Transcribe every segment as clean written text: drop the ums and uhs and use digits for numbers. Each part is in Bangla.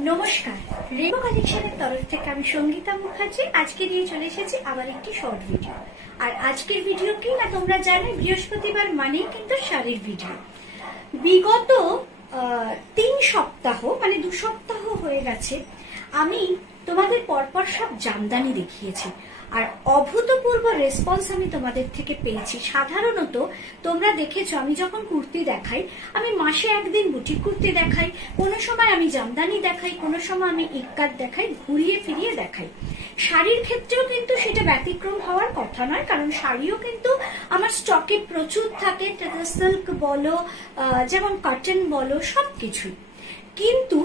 নমস্কার, রেমো কালেকশনের তরফ থেকে আমি সঙ্গীতা মুখার্জি আজকে নিয়ে চলে এসেছি আবার একটি শর্ট ভিডিও। আর আজকের ভিডিও কি না তোমরা জানো, বৃহস্পতিবার মানেই কিন্তু শাড়ির ভিডিও। বিগত 3 সপ্তাহ মানে 2 সপ্তাহ হয়ে গেছে আমি তোমাদের পরপর সব জামদানি দেখিয়েছি, আর অভূতপূর্ব রেসপন্স আমি তোমাদের থেকে পেয়েছি। সাধারণত তোমরা দেখেছো আমি যখন কুর্তি দেখাই, আমি মাসে একদিন বুটিক কুর্তি দেখাই, কোনো সময় আমি জামদানি দেখাই, কোনো সময় আমি ইক্কাত দেখাই, ঘুরিয়ে ফিরিয়ে দেখাই। শাড়ির ক্ষেত্রেও কিন্তু সেটা ব্যতিক্রম হওয়ার কথা নয়, কারণ শাড়িও কিন্তু আমার স্টকে প্রচুর থাকে, সিল্ক বলো, যেমন কটন বলো, সবকিছুই। কিন্তু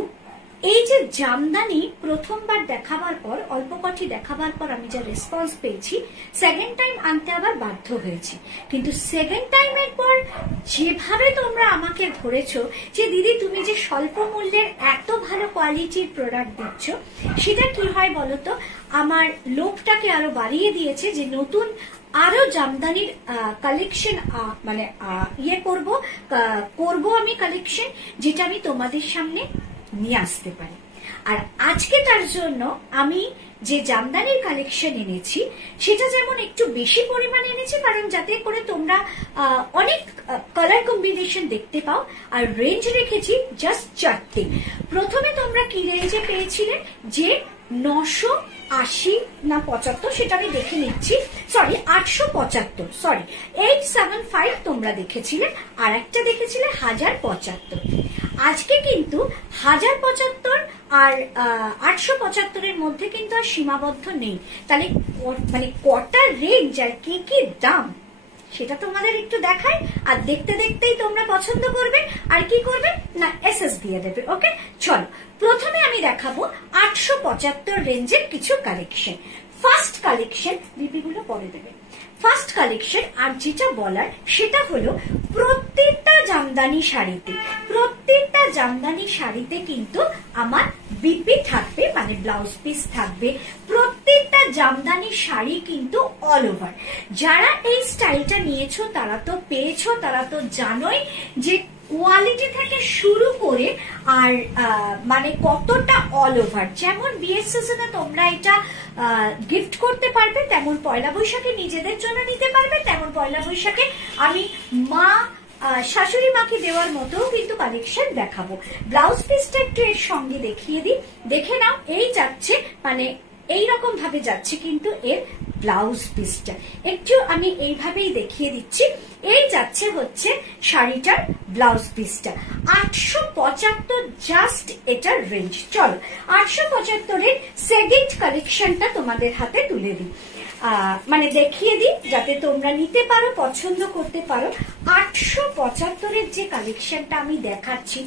এই যে জামদানি প্রথমবার দেখাবার পর, অল্প কটি দেখাবার পর আমি যা রেসপন্স পেয়েছি, সেকেন্ড টাইম আনতে আবার বাধ্য হয়েছি। কিন্তু সেকেন্ড টাইমের পর যেভাবে তোমরা আমাকে ধরেছো যে দিদি তুমি যে স্বল্প মূল্যের এত ভালো কোয়ালিটির প্রোডাক্ট দিচ্ছ, সেটা কি হয় বলতো, আমার লোভটাকে আরো বাড়িয়ে দিয়েছে যে নতুন আরো জামদানির কালেকশন মানে করব আমি কালেকশন, যেটা আমি তোমাদের সামনে নিয়ে আসতে পারি। আর আজকে তার জন্য আমি যে জামদানির কালেকশন এনেছি সেটা যেমন একটু বেশি পরিমাণে এনেছি, কারণ যাতে করে তোমরা অনেক কালার কম্বিনেশন দেখতে পাও। আর রেঞ্জ রেখেছি জাস্ট 4টে। প্রথমে তোমরা কি রেঞ্জে পেয়েছিলে, যে 980 না 75 সেটা আমি দেখে নিচ্ছি, সরি 875, সরি 875 তোমরা দেখেছিলে, আর একটা দেখেছিলে 1075। আজকে কিন্তু 1075 আর 875 এর মধ্যে কিন্তু আর সীমাবদ্ধ নেই। তাহলে মানে কটা রেঞ্জ আর কি কি দাম সেটা তোমাদের একটু দেখাই, আর দেখতে দেখতেই তোমরা পছন্দ করবে আর কি করবে না এসএস দিয়ে দেবে। ওকে, চলো প্রথমে আমি দেখাবো 875 রেঞ্জের কিছু কালেকশন। ফার্স্ট কালেকশন, বিপিগুলো পরে দেবে। ফার্স্ট কালেকশন, আর যেটা বলার সেটা হলো প্রত্যেকটা জামদানি শাড়িতে কিন্তু আমার বিপি থাকবে, মানে ব্লাউজ পিস থাকবে। প্রত্যেকটা জামদানি শাড়ি কিন্তু অল ওভার। যারা এই স্টাইলটা নিয়েছো তারা তো পেয়েছো, তারা তো জানোই যে কোয়ালিটি থেকে শুরু করে আর মানে কতটা অল ওভার। যেমন বিয়ের সিজনে তোমরা এটা গিফট করতে পারবে, তেমন পয়লা বৈশাখে নিজেদের জন্য নিতে পারবে, তেমন পয়লা বৈশাখে আমি শাশুড়ি মাকে দেওয়ার মতো কিন্তু কালেকশন দেখাবো। ব্লাউজ পিসটা একটু এর সঙ্গে দেখিয়ে দিই, দেখে নাও। এই যাচ্ছে মানে এইরকম ভাবে যাচ্ছে কিন্তু এর ব্লাউজ পিসটা, একটু আমি এইভাবেই দেখিয়ে দিচ্ছি। এই যাচ্ছে হচ্ছে শাড়িটার ব্লাউজ পিসটা। 875 জাস্ট এটার রেঞ্জ। চলো 875 এর সেকেন্ড কালেকশনটা তোমাদের হাতে তুলে দিই, মানে দেখিয়ে দিই যাতে তোমরা নিতে পারো, পছন্দ করতে পারো। 875 এর যে কালেকশনটা আমি দেখাচ্ছি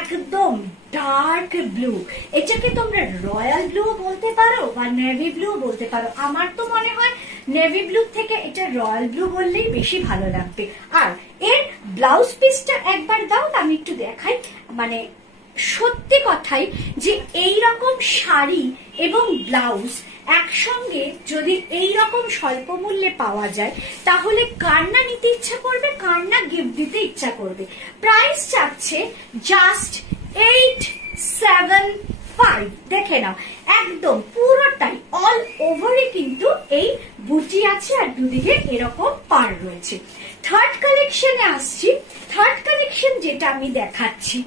একদম ডার্ক ব্লু, এটাকে তোমরা রয়্যাল ব্লু বলতে পারো বা নেভি ব্লু বলতে পারো। আমার তো মনে হয় নেভি ব্লু থেকে এটা রয়্যাল ব্লু বললেই বেশি ভালো লাগবে। আর এর ব্লাউজ পিসটা একবার দাও, আমি একটু দেখাই। মানে সত্যি কথাই যে এই রকম শাড়ি এবং ব্লাউজ একসঙ্গে যদি এই রকম স্বল্প মূল্যে পাওয়া যায়, তাহলে কার না নিতে ইচ্ছা করবে, কার না গিফট দিতে ইচ্ছা করবে। প্রাইস চাচ্ছে জাস্ট 875। দেখে নাও, একদম পুরোটাই অল ওভারে কিন্তু এই বুটি আছে, আর দুদিকে এরকম পার রয়েছে। থার্ড কালেকশনে আসছি। থার্ড কালেকশন যেটা আমি দেখাচ্ছি,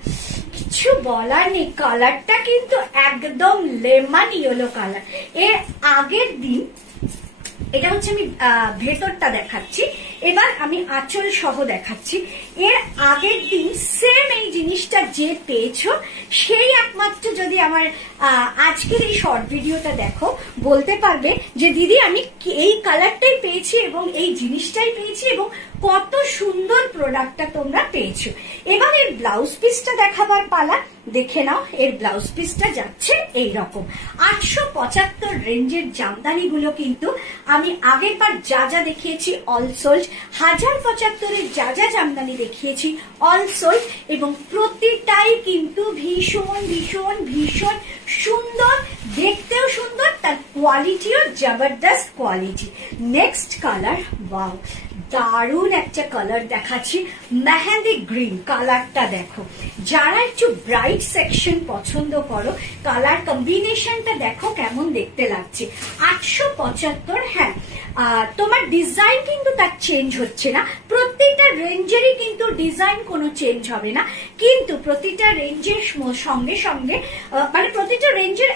কিছু বলার নেই, কালারটা কিন্তু একদম লেমন ইয়েলো কালার। এর আগের দিন, এটা হচ্ছে আমি ভেতরটা দেখাচ্ছি, এবার আমি আঁচল সহ দেখাচ্ছি। এর আগের দিন সেম এই জিনিসটা যে পেয়েছো, সেই একমাত্র যদি আমার আজকের এই শর্ট ভিডিওটা দেখো, বলতে পারবে যে দিদি আমি এই কালারটাই পেয়েছি এবং এই জিনিসটাই পেয়েছি, এবং কত সুন্দর প্রোডাক্টটা তোমরা পেয়েছো। এবার এর ব্লাউজ পিসটা দেখাবার পালা, দেখে নাও। এর ব্লাউজ পিসটা যাচ্ছে এইরকম। 875 রেঞ্জের জামদানি গুলো কিন্তু আমি আগের বার যা যা দেখিয়েছি অল সোল্ড, 1075 এর যা যা জামদানি দেখিয়েছি অল সোল্ড, এবং প্রত্যেকটাই কিন্তু ভীষণ ভীষণ ভীষণ সুন্দর, দেখতেও সুন্দর, তার কোয়ালিটিও জবরদস্ত কোয়ালিটি। নেক্সট কালার, ওয়াও দারুণ একটা কালার দেখাচ্ছি, মেহেন্দি গ্রিন কালারটা দেখো। যারা একটু ব্রাইট সেকশন পছন্দ করো, কালার কম্বিনেশনটা দেখো কেমন দেখতে লাগছে। 875। হ্যাঁ, তোমার ডিজাইন কিন্তু তার চেঞ্জ হচ্ছে না, প্রত্যেকটা রেঞ্জেরই কিন্তু ডিজাইন কোনো চেঞ্জ হবে না, কিন্তু প্রতিটা রেঞ্জের সঙ্গে সঙ্গে মানে প্রতিটা রেঞ্জের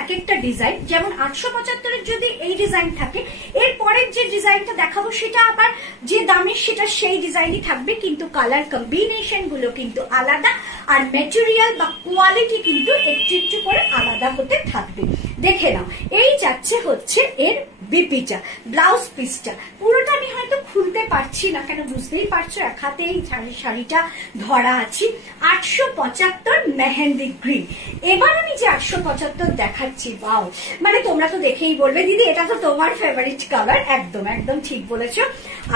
এক একটা ডিজাইন। যেমন 875-এর যদি এই ডিজাইন থাকে, এর পরের যে ডিজাইনটা দেখাবো সেটা আবার যে দামের সেটা সেই ডিজাইনই থাকবে, কিন্তু কালার কম্বিনেশন গুলো কিন্তু আলাদা, আর ম্যাটেরিয়াল বা কোয়ালিটি কিন্তু একটু একটু করে আলাদা হতে থাকবে। দেখে নাও, এই যাচ্ছে হচ্ছে এর বিপিটা, ব্লাউজ পিসটা। পুরোটা আমি হয়তো খুলতে পারছি না, কেন বুঝতেই পারছো এক হাতে এই শাড়িটা ধরা আছি। 875 মেহেন্দি গ্রিন। এবার আমি যে 875 দেখাচ্ছি, বাও, মানে তোমরা তো দেখেই বলবে দিদি এটা তো তোমার ফেভারিট কালার। একদম একদম ঠিক বলেছো।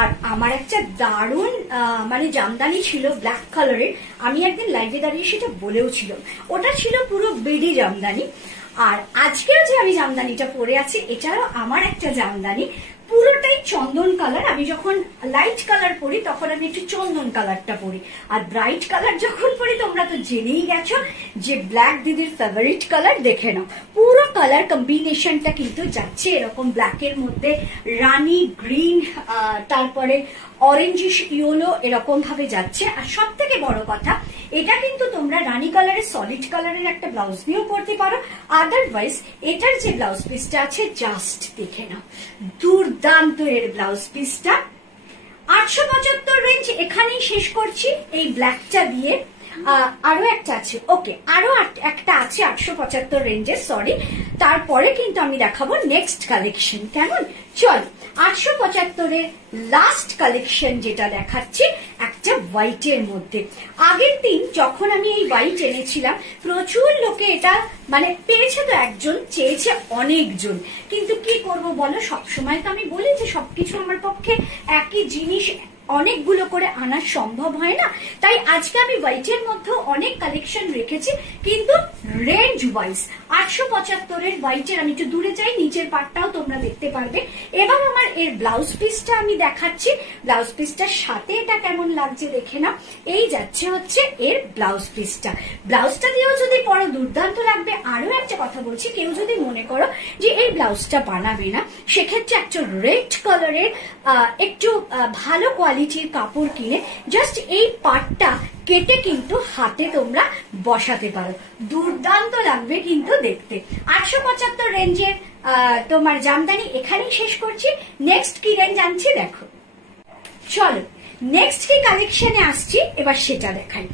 আর আমার একটা দারুণ মানে জামদানি ছিল ব্ল্যাক কালারের, আমি একদিন লাইভে দাঁড়িয়ে সেটা বলেও ছিল, ওটা ছিল পুরো বিডি জামদানি। আর আজকেও যে আমি জামদানিটা পরে আছি, এটারও আমার একটা জামদানি, পুরোটাই চন্দন কালার। আমি যখন লাইট কালার পরি তখন আমি একটু চন্দন কালারটা পরি, আর ব্রাইট কালার যখন পরি তোমরা তো জেনেই গেছো যে ব্ল্যাক দিদির ফেভারিট কালার। দেখে নাও, পুরো কালার কম্বিনেশনটা কিন্তু যাচ্ছে এরকম ব্ল্যাকের মধ্যে রানী গ্রিন, তারপরে অরেঞ্জিশ ইয়েলো, এরকম ভাবে যাচ্ছে। আর সব থেকে বড় কথা, এটা কিন্তু তোমরা রানী কালারের সলিড কালারের একটা ব্লাউজ নিয়েও পরতে পারো, আদারওয়াইজ এটার যে ব্লাউজ পিসটা আছে জাস্ট দেখে নাও, দুর্দান্ত এর ব্লাউজ পিসটা। 875 রেঞ্জ এখানেই শেষ করছি এই ব্ল্যাকটা দিয়ে। আরো একটা আছে, ওকে, আরো একটা আছে 875 রেঞ্জের, সরি। তারপরে কিন্তু আমি দেখাবো নেক্সট কালেকশন, কেমন? চল, 875-এর লাস্ট কালেকশন যেটা দেখাচ্ছি, একটা হোয়াইটের মধ্যে। আগের দিন যখন আমি এই হোয়াইট এনেছিলাম, প্রচুর লোকে এটা মানে পেয়েছে, তো একজন, চেয়েছে অনেকজন, কিন্তু কি করব বলো, সবসময় তো আমি বলি যে সবকিছু আমার পক্ষে একই জিনিস অনেকগুলো করে আনা সম্ভব হয় না, তাই আজকে আমি হোয়াইটের মধ্যে অনেক কালেকশন রেখেছি, কিন্তু রেঞ্জ ওয়াইজ 875-এর হোয়াইটের, আমি একটু দূরে যাই, নিচের পার্টটাও তোমরা দেখতে পারবে। এবার আমার এর ব্লাউজ পিসটা আমি দেখাচ্ছি, ব্লাউজ পিসটার সাথে এটা কেমন লাগছে দেখে না। এই যাচ্ছে হচ্ছে এর ব্লাউজ পিসটা, ব্লাউজটা দিয়েও যদি পরো দুর্দান্ত লাগবে। আরো একটা কথা বলছি, কেউ যদি মনে করো যে এই ব্লাউজটা বানাবে না, সেক্ষেত্রে একটা রেড কালারের একটু ভালো কোয়ালিটির কাপড় কিনে জাস্ট এই পার্টটা কেটে কিন্তু হাতে তোমরা বসাতে পারো, দুর্দান্ত লাগবে কিন্তু দেখতে। 875 রেঞ্জের তোমার জামদানি এখানেই শেষ করছি। নেক্সট কি রেঞ্জ আনছি দেখো, চলো নেক্সট কি কালেকশনে আসছি এবার সেটা দেখাই।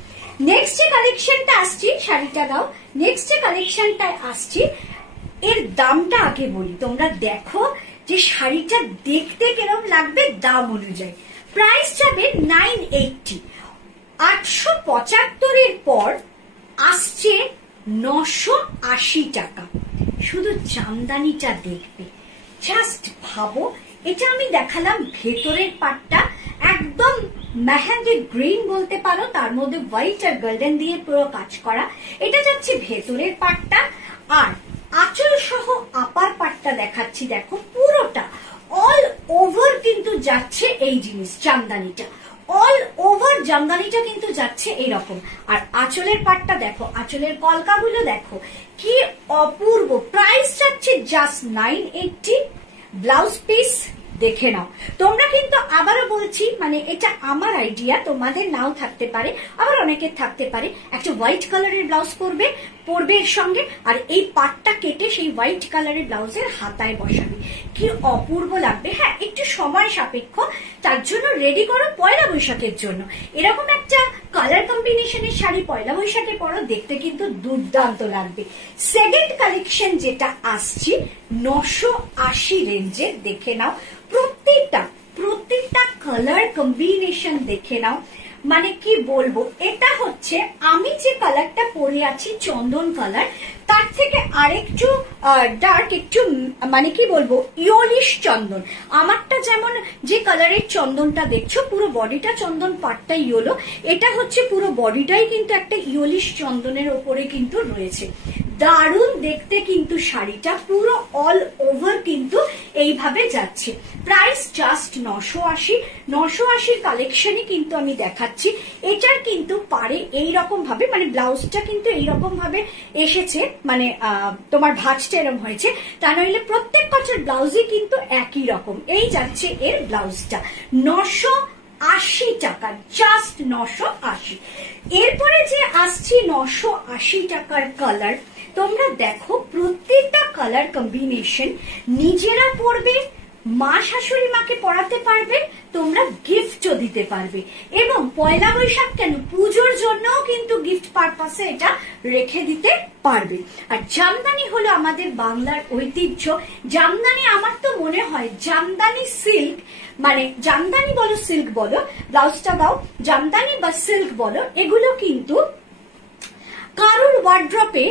নেক্সট যে কালেকশনটা আসছি, শাড়িটা দাও, নেক্সট যে কালেকশনটা আসছি, এর দামটা আগে বলি, তোমরা দেখো যে শাড়িটা দেখতে কেরম লাগবে দাম অনুযায়ী। প্রাইস যাবে 980। 875-এর পর আসছে 980 টাকা। শুধু জামদানিটা দেখবে, জাস্ট ভাবো, এটা আমি দেখালাম ভেতরের পাটটা একদম মেহেন্দি গ্রিন বলতে পারো, তার মধ্যে হোয়াইট আর গোল্ডেন দিয়ে পুরো কাজ করা, এটা যাচ্ছে ভেতরের পাটটা। আর আঁচল সহ আপার পাটটা দেখাচ্ছি, দেখো পুরোটা অল ওভার কিন্তু যাচ্ছে এই জিনিস, জামদানিটা অল ওভার জামদানিটা কিন্তু যাচ্ছে এইরকম। আর আঁচলের পাটটা দেখো, আঁচলের কলকাগুলো দেখো কি অপূর্ব। প্রাইস যাচ্ছে জাস্ট 980। ব্লাউজ পিস দেখে নাও তোমরা, কিন্তু আবারও বলছি, মানে এটা আমার আইডিয়া, তোমাদের নাও থাকতে পারে, আবার অনেকের থাকতে পারে। একটা হোয়াইট কালারের ব্লাউজ পরবে এর সঙ্গে, আর এই পাটটা কেটে সেই হোয়াইট কালারের ব্লাউজের হাতায় বসাবে, কি অপূর্ব লাগবে। হ্যাঁ, একটু সময় সাপেক্ষ, তার জন্য রেডি করো পয়লা বৈশাখের জন্য। এরকম একটা কালার কম্বিনেশনের শাড়ি পয়লা বৈশাখে পরো, দেখতে কিন্তু দুর্দান্ত লাগবে। সেকেন্ড কালেকশন যেটা আসছি 980 রেঞ্জের, দেখে নাও প্রত্যেকটা কালার কম্বিনেশন দেখে নাও, মানে কি বলবো, এটা হচ্ছে আমি যে কালারটা পরে আছি চন্দন কালার, তার থেকে আরেকটু ডার্ক, একটু মানে কি বলবো ইয়োলিশ চন্দন। আমারটা যেমন যে কালারের চন্দনটা দেখছো পুরো বডিটা চন্দন, পাটটা ইয়েলো, এটা হচ্ছে পুরো বডিটাই কিন্তু একটা ইয়োলিশ চন্দনের ওপরে কিন্তু রয়েছে। দারুণ দেখতে কিন্তু শাড়িটা, পুরো অল ওভার কিন্তু এইভাবে যাচ্ছে। Price just 980। 980 কালেকশনই কিন্তু আমি দেখাচ্ছি। এটার কিন্তু পারে এইরকম ভাবে, মানে ব্লাউজটা কিন্তু এইরকম ভাবে এসেছে, মানে তোমার ভাঁজটা এরকম হয়েছে, তা নইলে প্রত্যেক বছর ব্লাউজই কিন্তু একই রকম। এই যাচ্ছে এর ব্লাউজটা 980 টাকা, জাস্ট 980। এরপরে যে আসছি 980 টাকার কালার, তোমরা দেখো প্রত্যেকটা কালার কম্বিনেশন নিজেরা পরবে, মা শাশুড়ি মাকে পরাতে পারবে, তোমরা গিফটও দিতে পারবে, এবং পয়লা বৈশাখ কেন পুজোর জন্যও কিন্তু গিফট পারপাসে এটা রেখে দিতে পারবে। আর জামদানি হলো আমাদের বাংলার ঐতিহ্য। জামদানি আমার তো মনে হয় জামদানি সিল্ক, মানে জামদানি বলো সিল্ক বলো, ব্লাউজটা দাও, জামদানি বা সিল্ক বলো, এগুলো কিন্তু কারোর ওয়ার্ড্রপে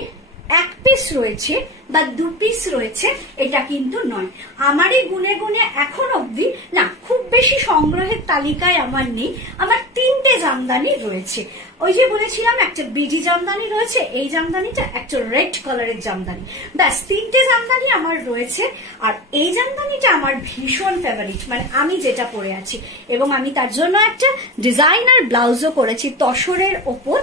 1 পিস রয়েছে বা 2 পিস রয়েছে এটা কিন্তু নয়। আমারই গুনে গুনে এখন অব্দি না, খুব বেশি সংগ্রহের তালিকায় আমার নেই, আমার 3টে জামদানি রয়েছে। ওই যে বলেছিলাম একটা বিডি জামদানি রয়েছে, এই জামদানিটা একটা রেড কালারের জামদানি, ব্যাস 3টে জামদানি আমার রয়েছে। আর এই জামদানিটা আমার ভীষণ ফেভারিট, মানে আমি যেটা পরে আছি, এবং আমি তার জন্য একটা ডিজাইনার ব্লাউজও করেছি তসরের ওপর।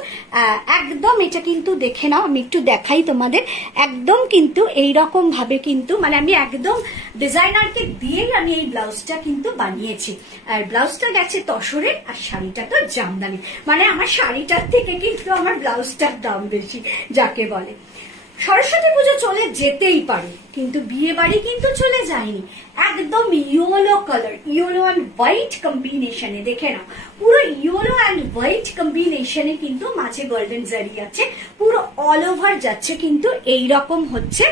একদম এটা কিন্তু দেখে নাও, আমি একটু দেখাই তোমাদের, একদম কিন্তু এইরকম ভাবে কিন্তু, মানে আমি একদম ডিজাইনারকে দিয়েই আমি এই ব্লাউজটা কিন্তু বানিয়েছি। আর ব্লাউজটা গেছে তসরের, আর শাড়িটা তো জামদানি, মানে আমার শাড়িটার থেকে কিন্তু আমার ব্লাউজটার দাম বেশি যাকে বলে। সরস্বতী পুজো চলে যেতেই পারে, কিন্তু বিয়ে বাড়ি কিন্তু চলে যায়নি। একদম yellow colour, yellow and white কম্বিনেশনে, দেখে নাও পুরো ইয়েলো অ্যান্ড হোয়াইট কম্বিনেশনে কিন্তু মাঝে গোল্ডেন জারি আছে, পুরো অল ওভার যাচ্ছে কিন্তু এইরকম হচ্ছে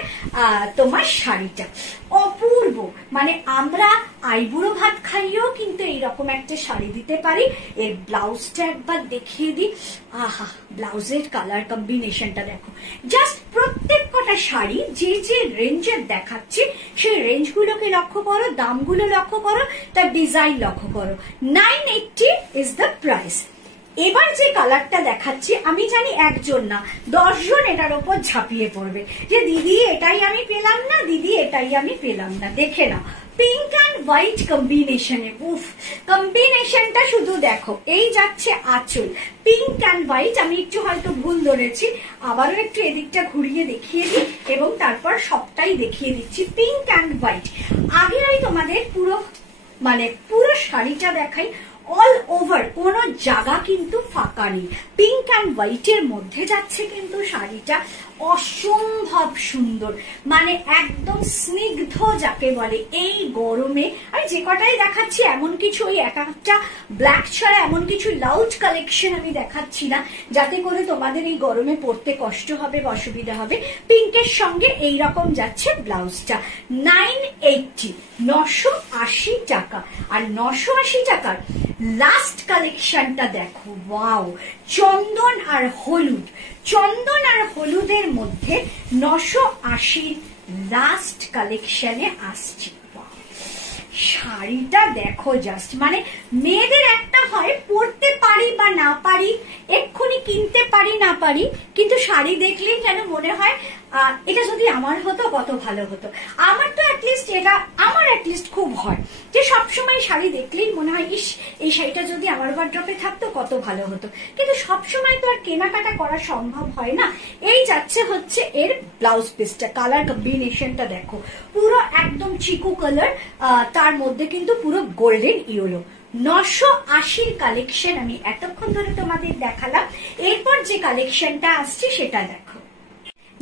তোমার শাড়িটা। অপূর্ব, মানে আমরা আইবুড়ো ভাত খাইয়েও কিন্তু এইরকম একটা শাড়ি দিতে পারি। এর ব্লাউজটা একবার দেখিয়ে দিই, আহা ব্লাউজের কালার কম্বিনেশনটা দেখো, জাস্ট প্রত্যেক কটা শাড়ি যে যে রেঞ্জের দেখাচ্ছি সেই রেঞ্জগুলোকে লক্ষ্য করো, দামগুলো লক্ষ্য করো, তার ডিজাইন লক্ষ্য করো। 980 ইজ দ্য প্রাইস। এবার যে কালারটা দেখাচ্ছি, আমি জানি একজন না 10 জন এটার উপর ঝাঁপিয়ে পড়বে যে দিদি এটাই আমি পেলাম না, দিদি এটাই আমি পেলাম না। দেখে নাও পিঙ্ক অ্যান্ড হোয়াইট কম্বিনেশনে, উফ কম্বিনেশনটা শুধু দেখো। এই যাচ্ছে আঁচল, পিঙ্ক অ্যান্ড হোয়াইট, আমি একটু হয়তো ভুল ধরেছি, আবারও একটু এদিকটা ঘুরিয়ে দেখিয়ে দিই এবং তারপর সবটাই দেখিয়ে দিচ্ছি। পিঙ্ক অ্যান্ড হোয়াইট, আগে আমি তোমাদের পুরো মানে পুরো শাড়িটা দেখাই, অল ওভার কোনো জায়গা কিন্তু ফাঁকা নেই। পিঙ্ক অ্যান্ড হোয়াইটের মধ্যে যাচ্ছে কিন্তু শাড়িটা, অসম্ভব সুন্দর, মানে একদম স্নিগ্ধ যাকে বলে এই গরমে। আমি যে কটাই দেখাচ্ছি এমন কিছু ওই একটা ব্ল্যাক ছাড়া এমন কিছু লাউড কালেকশন আমি দেখাচ্ছি না যাতে করে তোমাদের এই গরমে পরতে কষ্ট হবে বা অসুবিধা হবে। পিঙ্কের সঙ্গে এইরকম যাচ্ছে ব্লাউজটা, 980, 980 টাকা। আর 980 টাকার লাস্ট কালেকশনটা দেখো, ওয়াও, চন্দন আর হলুদ, চন্দন আর হলুদের মধ্যে 980 লাস্ট কালেকশনে আসছে। শাড়িটা দেখো জাস্ট, মানে মেয়েদের একটা হয় পরতে পারি বা না পারি, এক্ষুনি কিনতে পারি না পারি, কিন্তু শাড়ি দেখলেই যেন মনে হয় এটা যদি আমার হতো কত ভালো হতো। আমার তো অ্যাটলিস্ট এটা আমার অ্যাটলিস্ট খুব হয় যে সবসময় শাড়ি দেখলেই মনে হয় ইস এই শাড়িটা যদি আমার ওয়ার্ড্রপে থাকতো কত ভালো হতো, কিন্তু সবসময় তো আর কেনাকাটা করা সম্ভব হয় না। এই যাচ্ছে হচ্ছে এর ব্লাউজ পিসটা, কালার কম্বিনেশনটা দেখো, পুরো একদম চিকু কালার, তার মধ্যে কিন্তু পুরো গোল্ডেন ইয়েলো। 980 কালেকশন আমি এতক্ষণ ধরে তোমাদের দেখালাম। এরপর যে কালেকশনটা আসছে সেটা দেখো।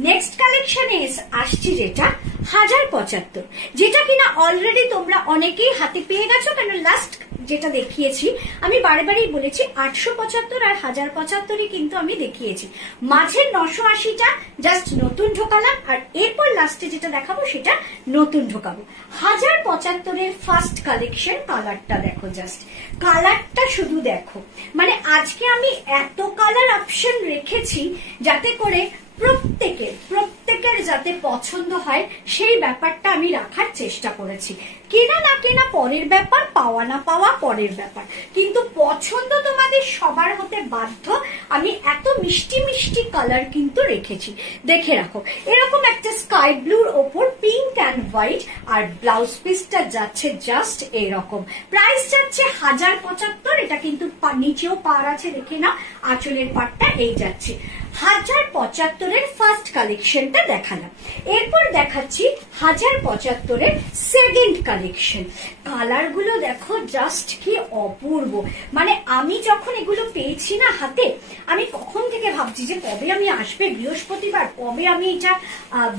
নেক্সট কালেকশনে আসছি যেটা 1075, যেটা কিনা অলরেডি তোমরা অনেকেই হাতে পেয়ে গেছো, কারণ লাস্ট যেটা দেখিয়েছি আমি বারবারই বলেছি 875 আর 1075 কিন্তু আমি দেখিয়েছি। মাঝের 980টা জাস্ট নতুন ঢোকালাম, আর এরপর লাস্টে যেটা দেখাবো সেটা নতুন ঢোকাবো। 1075 ফার্স্ট কালেকশন, কালারটা দেখো, জাস্ট কালারটা শুধু দেখো, মানে আজকে আমি এত কালার অপশন রেখেছি যাতে করে প্রত্যেকের যাতে পছন্দ হয় সেই ব্যাপারটা আমি রাখার চেষ্টা করেছি। কেনা না কেনা পরের ব্যাপার, পাওয়া না পাওয়া পরের ব্যাপার, কিন্তু পছন্দ তোমাদের সবার হতে বাধ্য। আমি এত মিষ্টি মিষ্টি কালার কিন্তু রেখেছি, দেখে রাখো। এরকম একটা স্কাই ব্লুর ওপর পিঙ্ক অ্যান্ড হোয়াইট, আর ব্লাউজ পিসটা যাচ্ছে জাস্ট এরকম। প্রাইস যাচ্ছে 1075। এটা কিন্তু নিচেও পার আছে, দেখে না, আঁচলের পাটটা এই যাচ্ছে 1075-এর ফার্স্ট কালেকশনটা দেখালাম। এরপর দেখাচ্ছি 1075-এর সেকেন্ড কালেকশন। কালার গুলো দেখো জাস্ট কি অপূর্ব। মানে আমি যখন এগুলো পেয়েছি না হাতে, আমি কখন থেকে ভাবছি যে কবে আমি আসবে বৃহস্পতিবার, কবে আমি এটা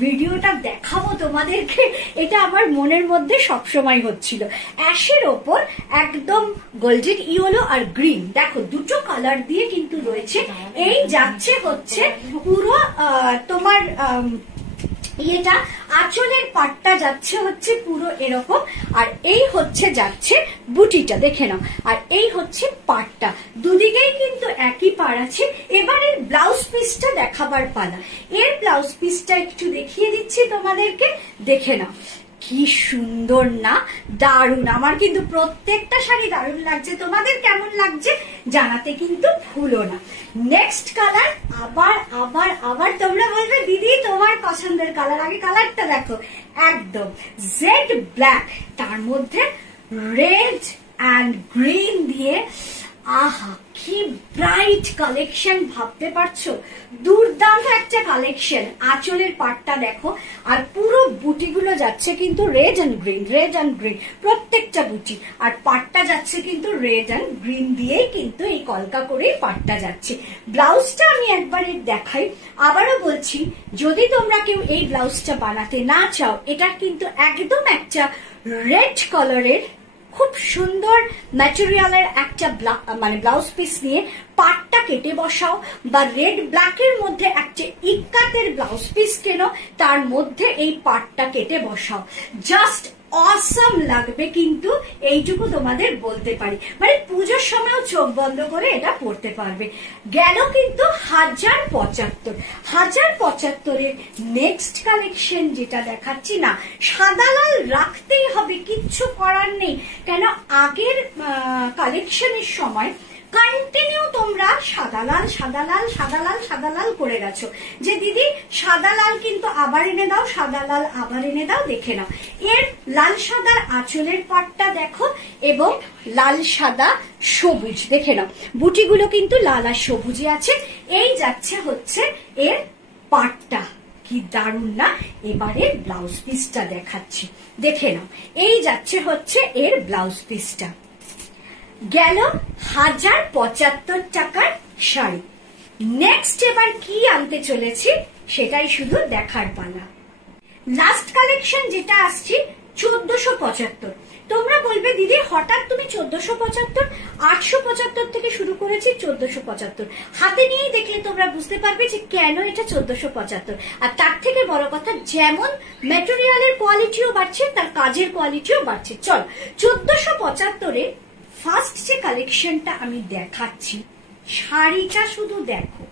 ভিডিওটা দেখাবো তোমাদেরকে। এটা আমার মনের মধ্যে সবসময় হচ্ছিল। অ্যাশের ওপর একদম গোল্ডেন ইয়েলো আর গ্রিন, দেখো দুটো কালার দিয়ে কিন্তু রয়েছে। এই যাচ্ছে হচ্ছে পুরো তোমার এটা আঁচলের পাটটা যাচ্ছে হচ্ছে পুরো এরকম, আর এই হচ্ছে যাচ্ছে বুটিটা, দেখে নাও। আর এই হচ্ছে পাটটা, দুদিকেই কিন্তু একই পার আছে। এবার এর ব্লাউজ পিসটা দেখাবার পালা। এর ব্লাউজ পিসটা একটু দেখিয়ে দিচ্ছি তোমাদেরকে, দেখে নাও। কি সুন্দর না, দারুণ। আমার কিন্তু প্রত্যেকটা শাড়ি দারুণ লাগছে। তোমাদের কেমন লাগছে জানাতে কিন্তু ভুলো না। নেক্সট কালার, আবার আবার আবার তোমরা বলবে দিদি তোমার পছন্দের কালার। আগে কালারটা দেখো, একদম জেড ব্ল্যাক, তার মধ্যে রেড অ্যান্ড গ্রিন দিয়ে, আহা কি ব্রাইট কালেকশন, ভাবতে পারছো? দুর্দান্ত একটা কালেকশন। আঁচলের পাটটা দেখো, আর পুরো বুটিগুলো যাচ্ছে কিন্তু red and green, red and green প্রত্যেকটা বুটি, আর পাটটা যাচ্ছে কিন্তু রেড অ্যান্ড গ্রিন দিয়েই কিন্তু এই কলকা করেই পাটটা যাচ্ছে। ব্লাউজটা আমি একবার দেখাই। আবারও বলছি, যদি তোমরা কেউ এই ব্লাউজটা বানাতে না চাও, এটা কিন্তু একদম একটা রেড কালারের খুব সুন্দর ম্যাটেরিয়ালের একটা মানে ব্লাউজ পিস নিয়ে পাটটা কেটে বসাও, বা রেড ব্ল্যাকের মধ্যে একটা ইক্কাতের ব্লাউজ পিস কেনো, তার মধ্যে এই পাটটা কেটে বসাও, জাস্ট অসাম লাগবে। কিন্তু এইটুকু তোমাদের বলতে পারি, মানে পুজোর সময়ও চোখ বন্ধ করে এটা পড়তে পারবে। গেল কিন্তু 1075। 1075-এর নেক্সট কালেকশন যেটা দেখাচ্ছি না, সাদা লাল রাখতেই হবে, কিচ্ছু করার নেই। কেন আগের কালেকশনের সময় কন্টিনিউ তোমরা সাদা লাল সাদা লাল সাদা লাল সাদা লাল করে গেছো, যে দিদি সাদা লাল কিন্তু আবার এনে দাও, সাদা লাল আবার এনে দাও। দেখে নাও, এর লাল সাদার আঁচলের পাটটা দেখো, এবং লাল সাদা সবুজ, দেখে নাও বুটিগুলো কিন্তু লাল আর সবুজে আছে। এই যাচ্ছে হচ্ছে এর পাটটা, কি দারুণ না। এবারে ব্লাউজ পিসটা দেখাচ্ছি, দেখে নাও। এই যাচ্ছে হচ্ছে এর ব্লাউজ পিসটা। গেল 1075 টাকার শাড়ি। নেক্সট এবার কি আনতে চলেছি সেটাই শুধু দেখার পালা। লাস্ট কালেকশন যেটা আসছি 1475। তোমরা বলবে দিদি হঠাৎ তুমি 1475, 875 থেকে শুরু করেছি 1475। হাতে নিয়েই দেখলে তোমরা বুঝতে পারবে যে কেন এটা 1475। আর তার থেকে বড় কথা, যেমন ম্যাটেরিয়ালের কোয়ালিটিও বাড়ছে, তার কাজের কোয়ালিটিও বাড়ছে। চল 1475-এর ফার্স্ট যে কালেকশনটা আমি দেখাচ্ছি, শাড়িটা শুধু দেখো,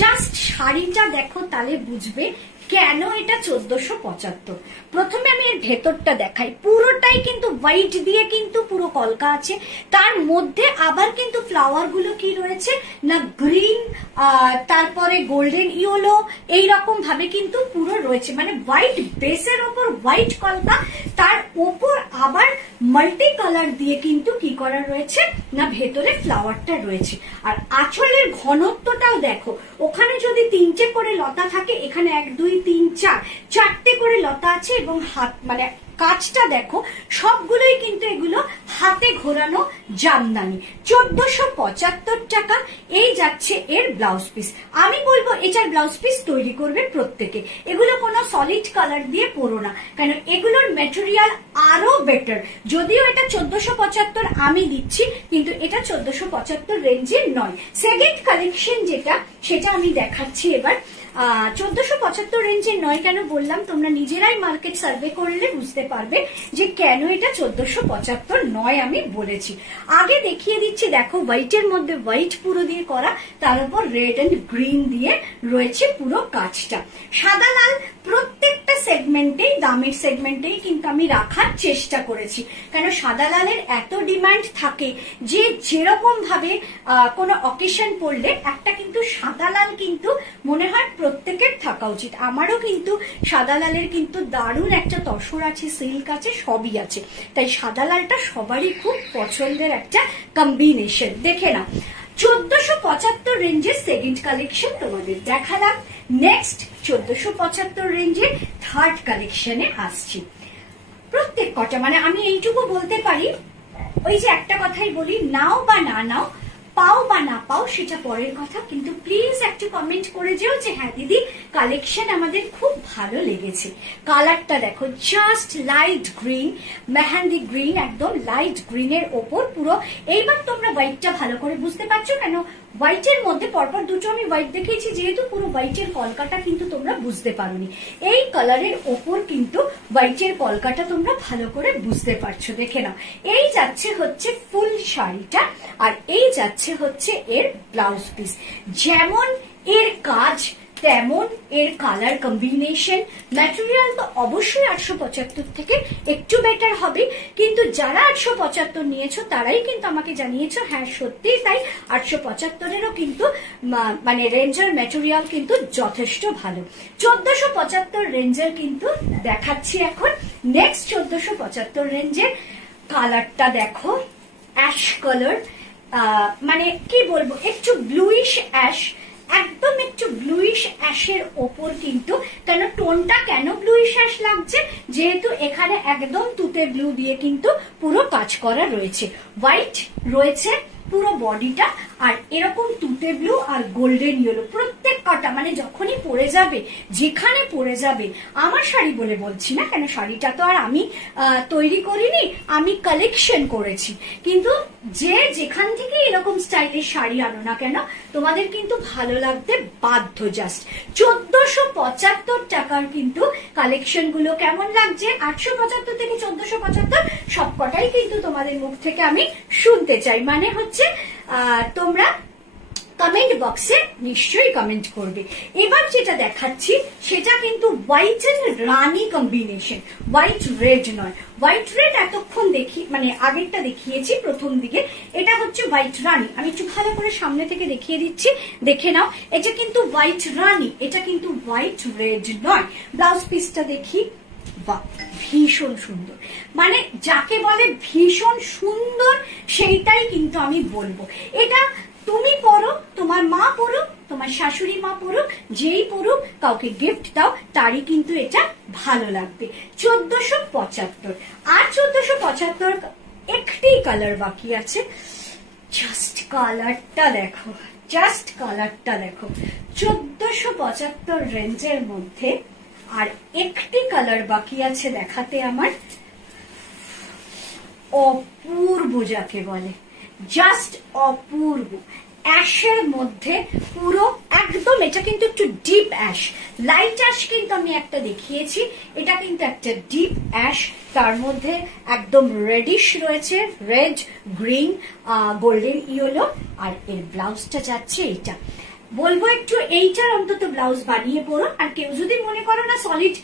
জাস্ট শাড়িটা দেখো, তাহলে বুঝবে কেন এটা 1475। প্রথমে আমি এর ভেতরটা দেখাই। পুরোটাই কিন্তু হোয়াইট দিয়ে কিন্তু পুরো কলকা আছে, তার মধ্যে আবার কিন্তু ফ্লাওয়ার গুলো কি রয়েছে না, গ্রিন, তারপরে গোল্ডেন ইয়েলো, এইরকম ভাবে কিন্তু পুরো রয়েছে। মানে হোয়াইট বেসের ওপর হোয়াইট কলকা, তার ওপর আবার মাল্টি কালার দিয়ে কিন্তু কি করা রয়েছে না, ভেতরে ফ্লাওয়ারটা রয়েছে। আর আঁচলের ঘনত্বটাও দেখো, ওখানে যদি 3টে করে লতা থাকে, এখানে 1 2 3 4 4টে করে লতা আছে, এবং হাত মানে কাজটা দেখো, সবগুলোই কিন্তু এগুলো হাতে ঘোরানো জামদানি। 1475 টাকা। এই যাচ্ছে এর ব্লাউজ পিস। আমি বলবো এটার ব্লাউজ পিস তৈরি করবে প্রত্যেকে। এগুলো কোনো সলিড কালার দিয়ে পরো না, কারণ এগুলোর ম্যাটেরিয়াল আরো বেটার। যদিও এটা 1475 আমি দিচ্ছি, কিন্তু এটা 1475 রেঞ্জের নয়। সেকেন্ড কালেকশন যেটা, সেটা আমি দেখাচ্ছি এবার। 1475 রেঞ্জের নয় কেন বললাম, তোমরা নিজেরাই মার্কেট সার্ভে করলে বুঝতে পারবে যে কেন এটা 1475 নয় আমি বলেছি। আগে দেখিয়ে দিচ্ছি, দেখো হোয়াইটের মধ্যে হোয়াইট পুরো দিয়ে করা, তার উপর রেড এন্ড গ্রিন দিয়ে রয়েছে পুরো কাজটা। সাদা লাল প্রত্যেকটা সেগমেন্টেই, দামের সেগমেন্টেই কিন্তু আমি রাখার চেষ্টা করেছি, কেন সাদা লালের এত ডিমান্ড থাকে যে যেরকম ভাবে কোনো অকেশন পড়লে একটা কিন্তু সাদা লাল কিন্তু মনে হয় প্রত্যেকের থাকা উচিত। আমারও কিন্তু সাদা লালের কিন্তু দারুণ একটা তসর আছে, সিল্ক আছে, সবই আছে, তাই সাদা লালটা সবারই খুব পছন্দের একটা কম্বিনেশন। দেখে না 1475 রেঞ্জের সেকেন্ড কালেকশন তোমাদের দেখালাম। নেক্সট 1475 রেঞ্জের থার্ড কালেকশনে আসছি। প্রত্যেক কটা মানে আমি এইটুকু বলতে পারি, ওই যে একটা কথাই বলি, নাও বা না নাও, পাও বা না পাও সেটা পরের কথা, কিন্তু প্লিজ একটু কমেন্ট করে যেও যে হ্যাঁ দিদি কালেকশন আমাদের খুব ভালো লেগেছে। কালারটা দেখো, just light green, mehendi green, একদম লাইট গ্রিনের ওপর পুরো। এইবার তোমরা হোয়াইটটা ভালো করে বুঝতে পারছো, কেন হোয়াইটের মধ্যে পরপর দুটো আমি হোয়াইট দেখিয়েছি, যেহেতু পুরো হোয়াইটের কলকাটা কিন্তু তোমরা বুঝতে পারোনি। এই কালারের ওপর কিন্তু হোয়াইটের কলকাটা তোমরা ভালো করে বুঝতে পারছো। দেখে নাও, এই যাচ্ছে হচ্ছে ফুল শাড়িটা, আর এই যাচ্ছে হচ্ছে এর ব্লাউজ পিস। যেমন এর কাজ তেমন এর কালার কম্বিনেশন। ম্যাটেরিয়াল তো অবশ্যই 875 থেকে একটু বেটার হবে, কিন্তু যারা 875 নিয়েছো তারাই কিন্তু আমাকে জানিয়েছো হ্যাঁ সত্যি তাই, 875-এরও কিন্তু মানে রেঞ্জের ম্যাটেরিয়াল কিন্তু যথেষ্ট ভালো। 1475 রেঞ্জের কিন্তু দেখাচ্ছি এখন। নেক্সট 1475 রেঞ্জের কালারটা দেখো, অ্যাশ কালার, মানে কি বলবো, একটু ব্লুইশ অ্যাশ, একদম একটু ব্লুইশ অ্যাশের ওপর কিন্তু, কেন টোনটা কেন ব্লুইশ অ্যাশ লাগছে, যেহেতু এখানে একদম তুতে ব্লু দিয়ে কিন্তু পুরো কাজ করা রয়েছে, হোয়াইট রয়েছে পুরো বডিটা, আর এরকম তুতে ব্লু আর গোল্ডেন ইয়েলো প্রত্যেক কটা, মানে যখনই পরে যাবে, যেখানে পরে যাবে, আমার শাড়ি বলে বলছি না, কেন শাড়িটা তো আর আমি তৈরি করিনি, আমি কালেকশন করেছি, কিন্তু যে যেখান থেকে এরকম স্টাইলের শাড়ি আনো না কেন তোমাদের কিন্তু ভালো লাগতে বাধ্য। জাস্ট 1475 টাকার কিন্তু কালেকশন গুলো কেমন লাগছে, 875 থেকে 1475 সবকটাই কিন্তু তোমাদের মুখ থেকে আমি শুনতে চাই। মানে হচ্ছে তোমরা কমেন্ট বক্সে নিশ্চয়ই কমেন্ট করবে। এবার যেটা দেখাচ্ছি সেটা কিন্তু white and rani combination, white red নয়। হোয়াইট রেড এতক্ষণ দেখি মানে আগেরটা দেখিয়েছি প্রথম দিকে, এটা হচ্ছে হোয়াইট রানী। আমি একটু ভালো করে সামনে থেকে দেখিয়ে দিচ্ছি, দেখে নাও, এটা কিন্তু হোয়াইট রানী, এটা কিন্তু হোয়াইট রেড নয়। ব্লাউজ পিসটা দেখি, বাহ ভীষণ সুন্দর, মানে যাকে বলে ভীষণ সুন্দর সেইটাই কিন্তু আমি বলবো। এটা তুমি পরো, তোমার মা পরো, তোমার শাশুড়ি মা পরো, যেই পরুক কাউকে গিফট দাও তারই কিন্তু এটা ভালো লাগবে। 1475 আর 1475 একটি কালার বাকি আছে, জাস্ট কালারটা দেখো, জাস্ট কালারটা দেখো। 1475 রেঞ্জের মধ্যে আর একটি কালার বাকি আছে দেখাতে আমার, অপূর্ব যাকে বলে, জাস্ট অপূর্ব। অ্যাশের মধ্যে পুরো একদম, এটা কিন্তু একটু ডিপ অ্যাশ, লাইট অ্যাশ কিন্তু আমি একটা দেখিয়েছি, এটা কিন্তু একটা ডিপ অ্যাশ, তার মধ্যে একদম রেডিশ রয়েছে, রেড, গ্রিন, গোল্ডেন ইয়েলো, আর এর ব্লাউজটা যাচ্ছে এইটা। বলবো একটু এইটার অন্তত ব্লাউজ বানিয়ে পরো, আর কেউ যদি মনে করো না সলিড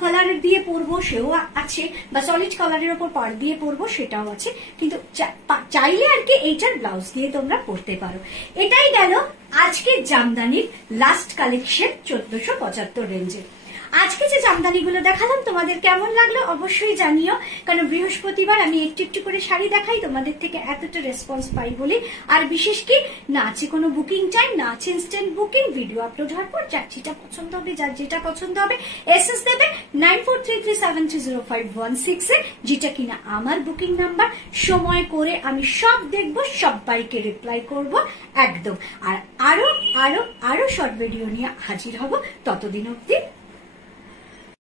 কালার দিয়ে পরবো সেও আছে, বা সলিড কালারের ওপর পাড় দিয়ে পরবো সেটাও আছে, কিন্তু চাইলে আর কি এইটার ব্লাউজ দিয়ে তোমরা পরতে পারো। এটাই গেল আজকের জামদানির লাস্ট কালেকশন 1475 রেঞ্জে। আজকে যে জামদানিগুলো দেখালাম তোমাদের কেমন লাগলো অবশ্যই জানিও, কারণ বৃহস্পতিবার আমি একটু একটু করে শাড়ি দেখাই, তোমাদের থেকে এতটা রেসপন্স পাই বলে। আর বিশেষ কি না আছে কোনো বুকিং টাইম, না আছে ইনস্ট্যান্ট বুকিং, ভিডিও আপলোড হওয়ার পর যার যেটা পছন্দ হবে, যার যেটা পছন্দ হবে এসএস দেবে 9433730516 এ, যেটা কিনা আমার বুকিং নাম্বার। সময় করে আমি সব দেখবো, সবাইকে রিপ্লাই করব একদম। আর আরো আরো আরো শর্ট ভিডিও নিয়ে হাজির হব, ততদিন অবধি